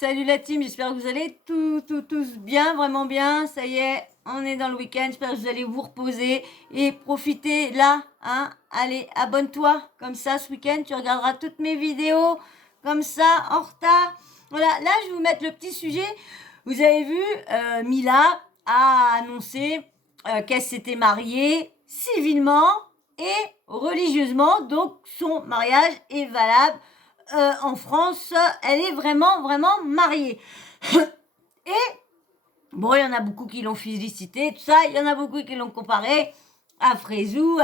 Salut la team, j'espère que vous allez tous bien, vraiment bien. Ça y est, on est dans le week-end, j'espère que vous allez vous reposer et profiter là, hein. Allez, abonne-toi, comme ça ce week-end tu regarderas toutes mes vidéos, comme ça, en retard. Voilà, là je vais vous mettre le petit sujet. Vous avez vu, Mila a annoncé qu'elle s'était mariée civilement et religieusement, donc son mariage est valable. En France, elle est vraiment mariée. Et bon, il y en a beaucoup qui l'ont félicité, tout ça. Il y en a beaucoup qui l'ont comparé à Frézou,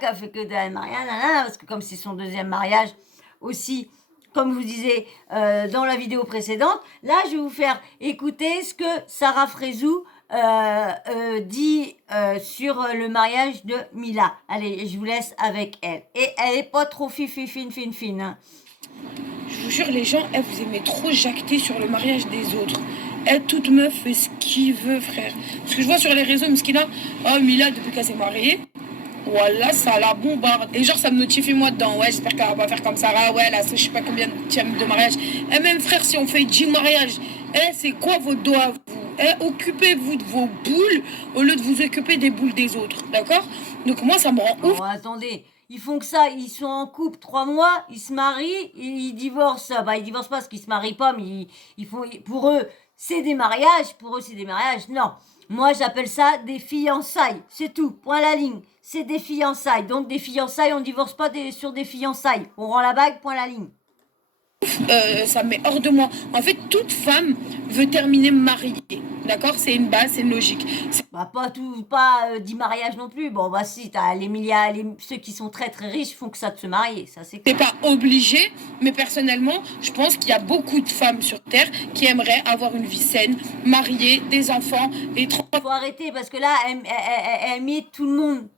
qui a fait que de la mariage, parce que comme c'est son deuxième mariage aussi, comme je vous disais dans la vidéo précédente, là, je vais vous faire écouter ce que Sarah Frézou dit sur le mariage de Mila. Allez, je vous laisse avec elle. Et elle est pas trop fine. Hein. Je vous jure, les gens, vous aimez trop jacter sur le mariage des autres. Toute meuf fait ce qu'il veut, frère. Parce que je vois sur les réseaux, Mskina, oh, Mila, depuis qu'elle s'est mariée, voilà, ça la bombarde. Et genre, ça me notifie moi dedans. Ouais, j'espère qu'elle va pas faire comme Sarah. Ouais, là, je sais pas combien de mariages. Et même, frère, si on fait 10 mariages, c'est quoi vos doigts, vous? Occupez-vous de vos boules au lieu de vous occuper des boules des autres. D'accord? Donc, moi, ça me rend ouf. Oh, attendez. Ils font que ça, ils sont en couple 3 mois, ils se marient, ils divorcent. Bah, ils divorcent pas parce qu'ils se marient pas, mais ils font, pour eux, c'est des mariages. Pour eux, c'est des mariages. Non. Moi, j'appelle ça des fiançailles. C'est tout. Point à la ligne. C'est des fiançailles. Donc, des fiançailles, on divorce pas sur des fiançailles. On rend la bague, point à la ligne. Ça me met hors de moi. En fait, toute femme veut terminer mariée. D'accord? C'est une base, c'est une logique. Bah, pas 10 mariages non plus. Bon, bah, si, t'as les milliards, ceux qui sont très riches font que ça de se marier. Ça, c'est clair. T'es pas obligé, mais personnellement, je pense qu'il y a beaucoup de femmes sur Terre qui aimeraient avoir une vie saine, mariée, des enfants, et trop. Faut arrêter parce que là, elle met tout le monde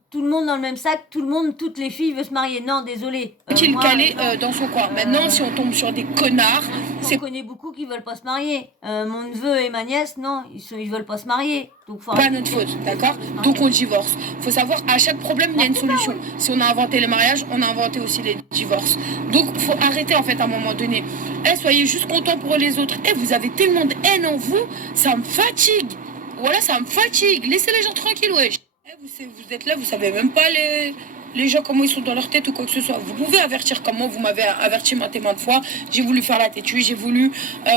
dans le même sac, toutes les filles veulent se marier. Non, désolé. Qu'il calé dans son coin. Maintenant, si on tombe sur des connards, on connaît beaucoup qui veulent pas se marier. Mon neveu et ma nièce, non, ils veulent pas se marier. Donc faut pas notre faute, d'accord? Donc on divorce. Faut savoir, à chaque problème, il y a une solution. Si on a inventé le mariage, on a inventé aussi les divorces. Donc faut arrêter en fait à un moment donné. Soyez juste contents pour les autres. Vous avez tellement de haine en vous, ça me fatigue. Voilà, ça me fatigue. Laissez les gens tranquilles, wesh. Vous êtes là, vous savez même pas les gens comment ils sont dans leur tête ou quoi que ce soit. Vous pouvez avertir comme moi, vous m'avez averti maintes fois. J'ai voulu faire la têtue, j'ai voulu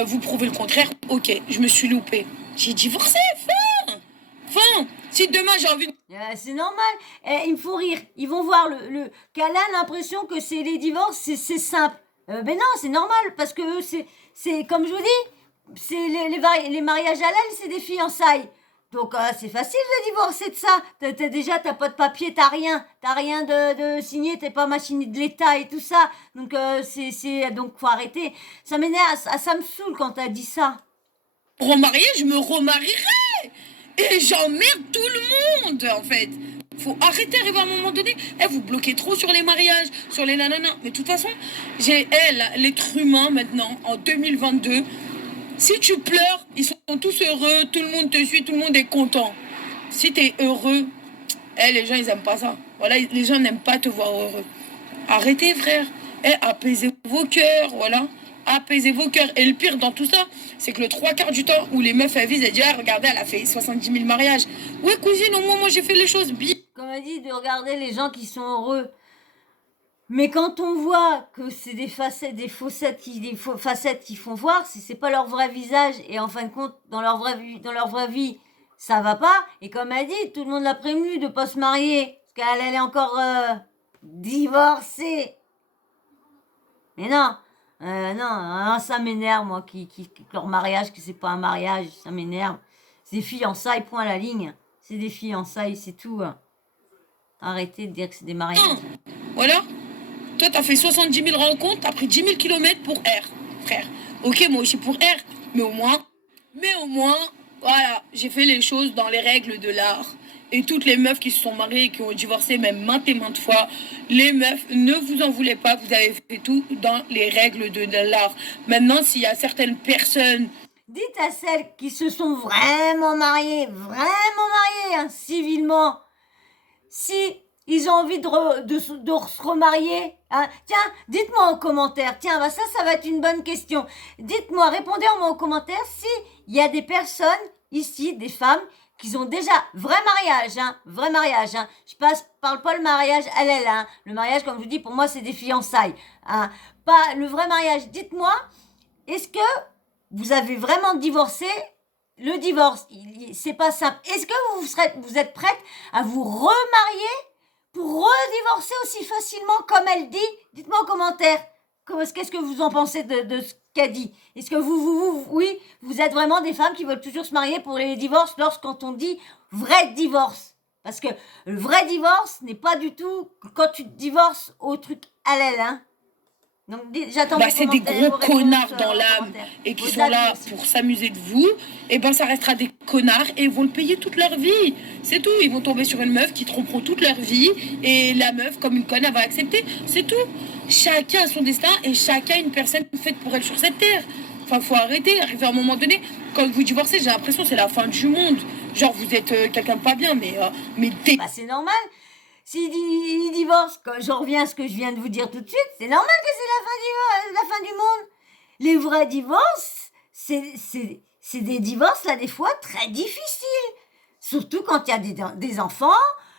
vous prouver le contraire. Ok, je me suis loupée. J'ai divorcé, fin. Si demain j'ai envie de... c'est normal. Il me faut rire. Ils vont voir qu'elle a l'impression que c'est les divorces, c'est simple. Mais non, c'est normal parce que c'est comme je vous dis, c'est les mariages halal, c'est des fiançailles. Donc c'est facile de divorcer de ça. T'as pas de papier, t'as rien de signé, t'es pas machiné de l'État et tout ça. Donc donc faut arrêter. Ça m'énerve, ça me saoule quand t'as dit ça. Remarier, je me remarierai et j'emmerde tout le monde en fait. Faut arrêter, arriver à un moment donné. Vous bloquez trop sur les mariages, sur les nananas. Mais de toute façon, l'être humain maintenant, en 2022. Si tu pleures, ils sont tous heureux, tout le monde te suit, tout le monde est content. Si tu es heureux, les gens, ils aiment pas ça. Voilà, les gens n'aiment pas te voir heureux. Arrêtez, frère. Apaisez vos cœurs, voilà. Apaisez vos cœurs. Et le pire dans tout ça, c'est que le 3/4 du temps où les meufs, elles visent, elles disent, regardez, elle a fait 70 000 mariages. Ouais, cousine, au moins, moi, j'ai fait les choses bien. Comme elle dit, de regarder les gens qui sont heureux. Mais quand on voit que c'est des facettes qui font voir, si c'est pas leur vrai visage et en fin de compte dans leur vraie vie, ça va pas. Et comme elle dit, tout le monde l'a prévenu de pas se marier parce qu'elle est encore divorcée. Mais non, ça m'énerve moi qui leur mariage, que c'est pas un mariage, ça m'énerve. C'est des fiançailles, point à la ligne. C'est des fiançailles, c'est tout. Arrêtez de dire que c'est des mariages. Voilà. Toi, t'as fait 70 000 rencontres, t'as pris 10 000 kilomètres pour frère. Ok, moi aussi pour mais au moins, voilà, j'ai fait les choses dans les règles de l'art. Et toutes les meufs qui se sont mariées et qui ont divorcé, même maintes fois, les meufs, ne vous en voulez pas, vous avez fait tout dans les règles de l'art. Maintenant, s'il y a certaines personnes... Dites à celles qui se sont vraiment mariées, hein, civilement, si ils ont envie de se remarier, hein. Tiens, dites-moi en commentaire. Tiens, bah ça va être une bonne question. Dites-moi, répondez-moi en commentaire si il y a des personnes ici, des femmes, qui ont déjà vrai mariage, hein, vrai mariage, hein. Parle pas le mariage LL, hein. Le mariage, comme je vous dis, pour moi, c'est des fiançailles, hein. Pas le vrai mariage. Dites-moi, est-ce que vous avez vraiment divorcé? Le divorce, c'est pas simple. Est-ce que vous êtes prête à vous remarier pour redivorcer aussi facilement comme elle dit? Dites-moi en commentaire. Qu'est-ce que vous en pensez de ce qu'elle dit? Est-ce que oui, vous êtes vraiment des femmes qui veulent toujours se marier pour les divorces quand on dit vrai divorce? Parce que le vrai divorce n'est pas du tout quand tu te divorces au truc halal, hein. Donc j'attends c'est des gros connards dans l'âme et qui sont là pour s'amuser de vous, et ça restera des connards et ils vont le payer toute leur vie. C'est tout, ils vont tomber sur une meuf qui tromperont toute leur vie et la meuf, comme une conne, elle va accepter. C'est tout. Chacun a son destin et chacun a une personne faite pour elle sur cette terre. Enfin, faut arrêter. Arriver à un moment donné, quand vous divorcez, j'ai l'impression que c'est la fin du monde. Genre, vous êtes quelqu'un de pas bien, mais c'est normal. S'il divorce, quand j'en reviens à ce que je viens de vous dire tout de suite, c'est normal que c'est la fin du monde. Les vrais divorces, c'est des divorces, là, des fois, très difficiles. Surtout quand il y a des enfants,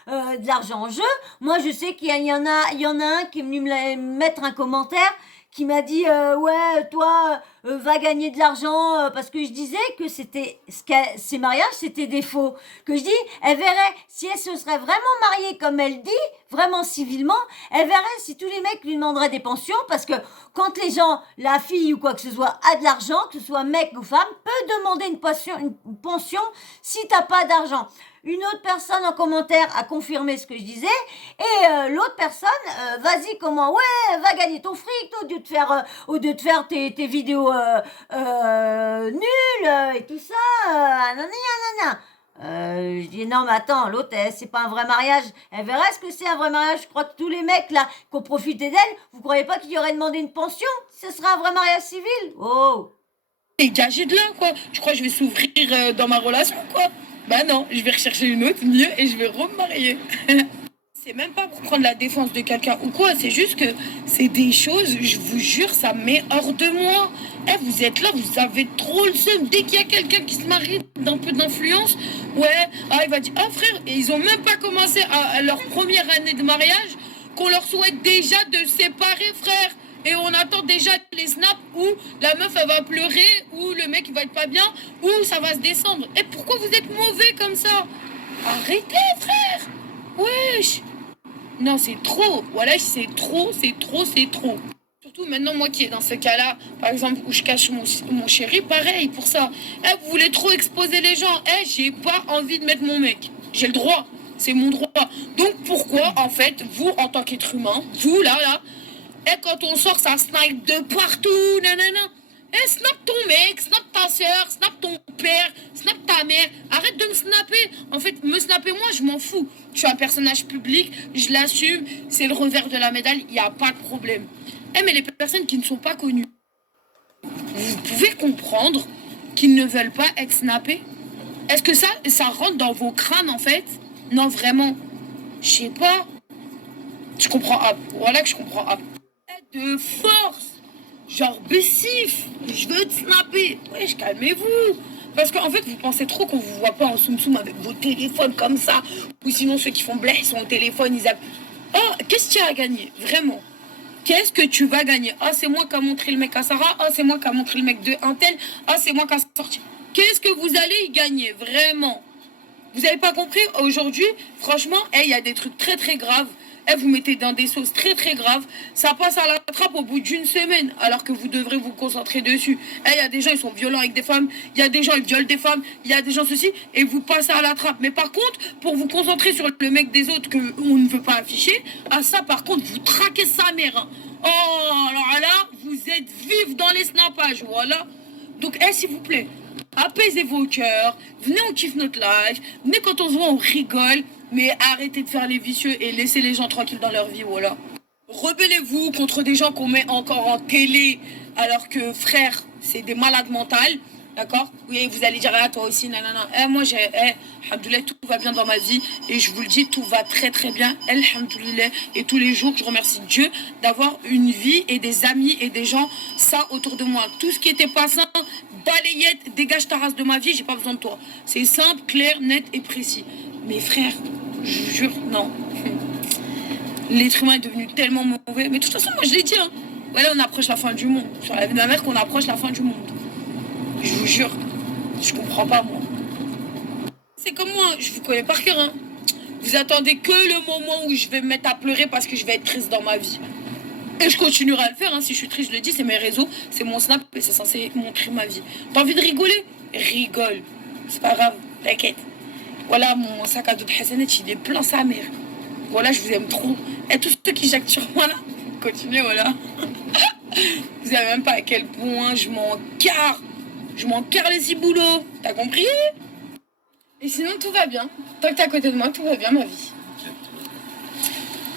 de l'argent en jeu. Moi, je sais qu'il y en a un qui est venu me mettre un commentaire qui m'a dit ouais, toi va gagner de l'argent parce que je disais que ces mariages c'était des faux, que je dis elle verrait si elle se serait vraiment mariée comme elle dit, vraiment civilement, elle verrait si tous les mecs lui demanderaient des pensions, parce que quand les gens, la fille ou quoi que ce soit a de l'argent, que ce soit mec ou femme, peut demander une pension si t'as pas d'argent. Une autre personne en commentaire a confirmé ce que je disais, et l'autre personne, vas-y, comment, ouais, va gagner ton fric, toi, au lieu de faire tes vidéos nulles et tout ça, nanana. Je dis non, mais attends, l'autre, c'est pas un vrai mariage. Elle verrait ce que c'est un vrai mariage. Je crois que tous les mecs là qui ont profité d'elle, vous croyez pas qu'il y aurait demandé une pension? Ce serait un vrai mariage civil? Oh! Dégagez de là, quoi. Je crois que je vais s'ouvrir dans ma relation, quoi. Bah non, je vais rechercher une autre mieux et je vais remarier. C'est même pas pour prendre la défense de quelqu'un ou quoi, c'est juste que c'est des choses, je vous jure, ça me met hors de moi. Vous êtes là, vous avez trop le seum. Dès qu'il y a quelqu'un qui se marie d'un peu d'influence, ouais, il va dire, frère, et ils ont même pas commencé à leur première année de mariage, qu'on leur souhaite déjà de séparer, frère. Et on attend déjà les snaps où la meuf elle va pleurer, où le mec il va être pas bien, où ça va se descendre. Et pourquoi vous êtes mauvais comme ça? Arrêtez, frère. Wesh. Non, c'est trop. Voilà, c'est trop. Surtout maintenant, moi qui est dans ce cas-là, par exemple, où je cache mon chéri, pareil pour ça. Vous voulez trop exposer les gens. J'ai pas envie de mettre mon mec. J'ai le droit. C'est mon droit. Donc pourquoi, en fait, vous, en tant qu'être humain, vous, là, quand on sort, ça snipe de partout, nanana. Snap ton mec, snap ta soeur, snap ton père, snap ta mère. Arrête de me snapper. En fait, me snapper, moi, je m'en fous. Je suis un personnage public, je l'assume. C'est le revers de la médaille, il n'y a pas de problème. Mais les personnes qui ne sont pas connues, vous pouvez comprendre qu'ils ne veulent pas être snappés? Est-ce que ça rentre dans vos crânes, en fait? Non, vraiment. Je sais pas. Je comprends. Voilà que je comprends. De force, genre baissif, je veux te snapper. Wesh, calmez-vous. Parce qu'en fait, vous pensez trop qu'on vous voit pas en soum-soum avec vos téléphones comme ça. Ou sinon, ceux qui font blé, ils sont au téléphone, ils appellent. Qu'est-ce que tu as à gagner? Vraiment. Qu'est-ce que tu vas gagner? C'est moi qui a montré le mec à Sarah. C'est moi qui a montré le mec de Intel. C'est moi qui a sorti. Qu'est-ce que vous allez y gagner? Vraiment. Vous avez pas compris? Aujourd'hui, franchement, il y a des trucs très très graves. Vous mettez dans des sauces très très graves, ça passe à la trappe au bout d'une semaine, alors que vous devrez vous concentrer dessus. Il y a des gens, ils sont violents avec des femmes, il y a des gens, ils violent des femmes, il y a des gens ceci, et vous passez à la trappe. Mais par contre, pour vous concentrer sur le mec des autres qu'on ne veut pas afficher, ça par contre, vous traquez sa mère. Hein. Alors là, vous êtes vif dans les snappages, voilà. Donc, s'il vous plaît, apaisez vos cœurs, venez, on kiffe notre live, venez quand on se voit, on rigole. Mais arrêtez de faire les vicieux et laissez les gens tranquilles dans leur vie, voilà. Rebellez-vous contre des gens qu'on met encore en télé, alors que, frère, c'est des malades mentales. D'accord? Oui, vous allez dire, ah, toi aussi, nanana. Moi, alhamdoulilah, tout va bien dans ma vie. Et je vous le dis, tout va très, très bien. Alhamdoulilah. Et tous les jours, je remercie Dieu d'avoir une vie et des amis et des gens, ça, autour de moi. Tout ce qui était pas sain, balayette, dégage ta race de ma vie, j'ai pas besoin de toi. C'est simple, clair, net et précis. Mes frères, je vous jure, non. L'être humain est devenu tellement mauvais. Mais de toute façon, moi, je l'ai dit, hein. Voilà, on approche la fin du monde. Sur la vie de ma mère, qu'on approche la fin du monde. Je vous jure, je comprends pas, moi. C'est comme moi, je vous connais par cœur, hein. Vous attendez que le moment où je vais me mettre à pleurer parce que je vais être triste dans ma vie. Et je continuerai à le faire, hein. Si je suis triste, je le dis, c'est mes réseaux, c'est mon snap et c'est censé montrer ma vie. T'as envie de rigoler? Rigole. C'est pas grave, t'inquiète. Voilà, mon sac à dos de Hassanet, il est plein sa mère. Voilà, je vous aime trop. Et tous ceux qui jactent sur moi, là, continuez, voilà. Vous savez même pas à quel point je m'en carre. Je m'en carre les ciboulots. T'as compris? Et sinon, tout va bien. Tant que t'es à côté de moi, tout va bien, ma vie.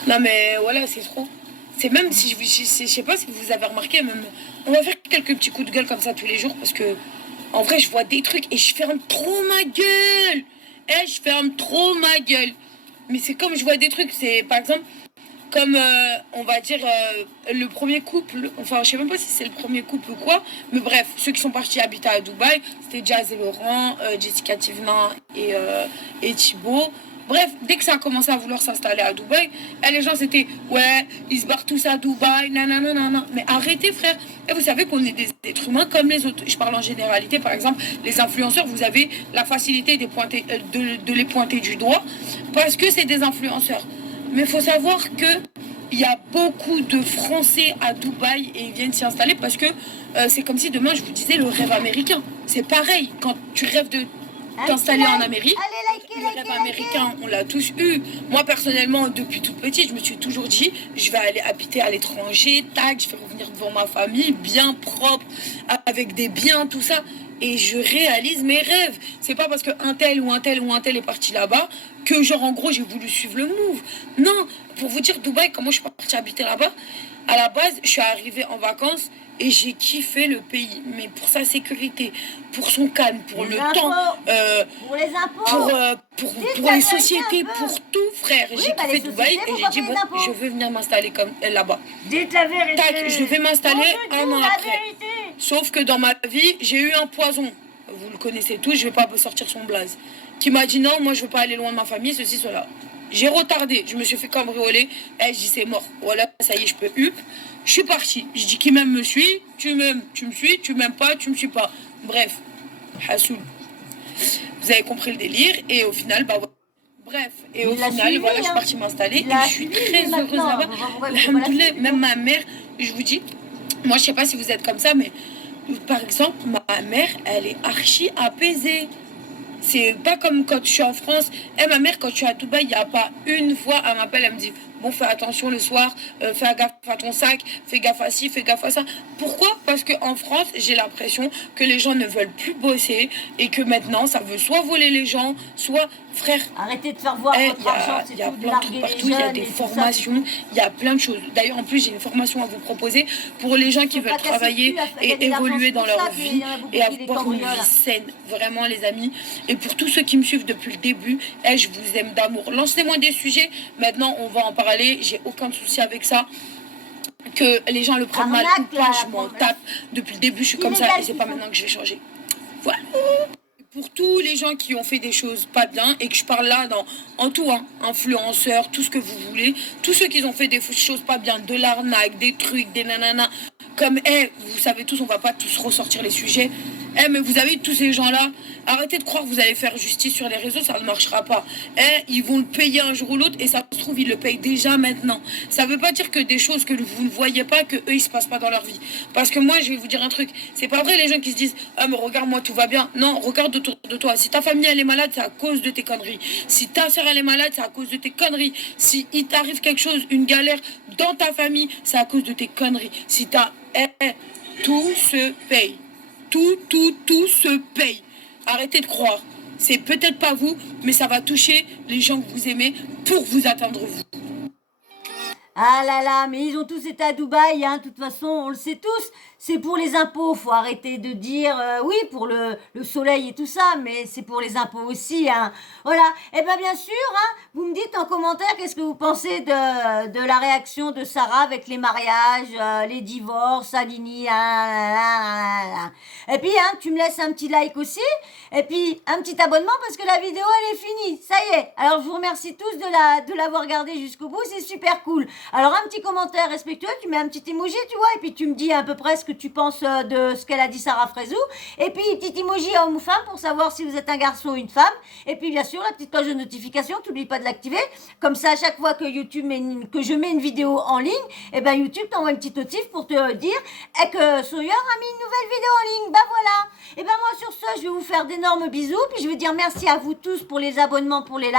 Non, mais voilà, c'est trop. C'est même si je sais pas si vous avez remarqué, même, on va faire quelques petits coups de gueule comme ça tous les jours parce que, en vrai, je vois des trucs et je ferme trop ma gueule. Je ferme trop ma gueule. Mais c'est comme je vois des trucs, c'est par exemple, comme on va dire le premier couple, enfin je sais même pas si c'est le premier couple ou quoi, mais bref, ceux qui sont partis habiter à Dubaï, c'était Jazz et Laurent, Jessica Tivna et Thibaut. Bref, dès que ça a commencé à vouloir s'installer à Dubaï, les gens c'était ouais, ils se barrent tous à Dubaï, nanana, nanana. Mais arrêtez frère, et vous savez qu'on est des êtres humains comme les autres. Je parle en généralité, par exemple, les influenceurs, vous avez la facilité de les pointer du doigt parce que c'est des influenceurs. Mais il faut savoir que il y a beaucoup de Français à Dubaï et ils viennent s'y installer parce que c'est comme si demain je vous disais le rêve américain. C'est pareil, quand tu rêves de t'installer en Amérique, le rêve américain, on l'a tous eu. Moi personnellement, depuis toute petite, je me suis toujours dit, je vais aller habiter à l'étranger, tac, je vais revenir devant ma famille, bien propre, avec des biens, tout ça. Et je réalise mes rêves. C'est pas parce qu'un tel ou un tel ou un tel est parti là-bas que genre en gros j'ai voulu suivre le move. Non, pour vous dire Dubaï, comment je suis partie habiter là-bas, à la base je suis arrivée en vacances et j'ai kiffé le pays. Mais pour sa sécurité, pour son calme, pour Les le impôts. temps, Pour les impôts. pour les sociétés, pour tout frère. Oui, J'ai bah, kiffé les Dubaï sociétés, et faut j'ai pas dit payer bon, d'impôts. je veux venir m'installer comme là-bas. Dites la vérité. Tac, je devais m'installer On te un dit an la après. vérité. Sauf que dans ma vie, j'ai eu un poison. Vous le connaissez tous, je vais pas sortir son blaze. Qui m'a dit non, moi je veux pas aller loin de ma famille, ceci, cela. J'ai retardé, je me suis fait cambrioler. Je dis c'est mort. Voilà, ça y est, je peux up. Je suis partie. Je dis qui m'aime me suit, tu m'aimes, tu me suis, tu m'aimes pas, tu me suis pas. Bref, Hassoul. Vous avez compris le délire et au final, bah ouais. Bref, et au final, voilà, je suis partie m'installer et je suis très heureuse là-bas. Alhamdoulilah, même ma mère, je vous dis, moi je sais pas si vous êtes comme ça, mais par exemple, ma mère, elle est archi apaisée. C'est pas comme quand je suis en France. Ma mère, quand je suis à Dubaï, il n'y a pas une fois, elle m'appelle, elle me dit bon, fais attention le soir, fais gaffe à ton sac, fais gaffe à ci, fais gaffe à ça. Pourquoi? Parce qu'en France, j'ai l'impression que les gens ne veulent plus bosser et que maintenant, ça veut soit voler les gens, soit frère. Arrêtez de faire voir votre argent, c'est Il y a tout, de plein de trucs larguer partout, les il y a jeunes des et tout formations, il y a plein de choses. D'ailleurs, en plus, j'ai une formation à vous proposer pour les gens qui Faut pas veulent casser travailler le cul à et gagner de l'argent, évoluer c'est dans pour ça leur qu'il vie y en a beaucoup et qui les avoir une vie cambriolent. saine, vraiment les amis. Et pour tous ceux qui me suivent depuis le début, je vous aime d'amour. Lancez-moi des sujets, maintenant on va en parler, j'ai aucun souci avec ça. Que les gens le prennent mal ou Arnaque, pas, là, je m'en tape. Depuis le début, je suis comme ça Illégal et c'est qu'il pas faut. maintenant que je vais changer. Voilà. Pour tous les gens qui ont fait des choses pas bien et que je parle là en tout, hein, influenceurs, tout ce que vous voulez, tous ceux qui ont fait des choses pas bien, de l'arnaque, des trucs, des nananas, comme vous savez tous, on va pas tous ressortir les sujets. Mais vous avez tous ces gens-là, arrêtez de croire que vous allez faire justice sur les réseaux, ça ne marchera pas. Ils vont le payer un jour ou l'autre et ça se trouve, ils le payent déjà maintenant. Ça veut pas dire que des choses que vous ne voyez pas, que eux, ils se passent pas dans leur vie. Parce que moi, je vais vous dire un truc, c'est pas vrai les gens qui se disent, ah mais regarde moi tout va bien. Non, regarde autour de toi. Si ta famille elle est malade, c'est à cause de tes conneries. Si ta soeur elle est malade, c'est à cause de tes conneries. Si il t'arrive quelque chose, une galère dans ta famille, c'est à cause de tes conneries. Si t'as, tout se paye. Tout se paye. Arrêtez de croire. C'est peut-être pas vous, mais ça va toucher les gens que vous aimez pour vous atteindre vous. Ah là là, mais ils ont tous été à Dubaï, hein, de toute façon, on le sait tous. c'est pour les impôts. Faut arrêter de dire oui pour le soleil et tout ça, mais c'est pour les impôts aussi. Hein. Voilà. Et bien bien sûr, hein, vous me dites en commentaire qu'est-ce que vous pensez de la réaction de Sarah avec les mariages, les divorces, Aline. Et puis hein, tu me laisses un petit like aussi, et puis un petit abonnement parce que la vidéo elle est finie. Ça y est. Alors je vous remercie tous de l'avoir regardé jusqu'au bout, c'est super cool. Alors un petit commentaire respectueux, tu mets un petit emoji, tu vois, et puis tu me dis à peu près ce que tu penses de ce qu'elle a dit Sarah Frézou. Et puis petit emoji homme ou femme pour savoir si vous êtes un garçon ou une femme. Et puis bien sûr la petite cloche de notification, t'oublies pas de l'activer. Comme ça à chaque fois que que je mets une vidéo en ligne, et ben YouTube t'envoie une petite notif pour te dire que Sawyer a mis une nouvelle vidéo en ligne. Ben voilà. Et ben moi sur ce, je vais vous faire d'énormes bisous, puis je vais dire merci à vous tous pour les abonnements, pour les likes.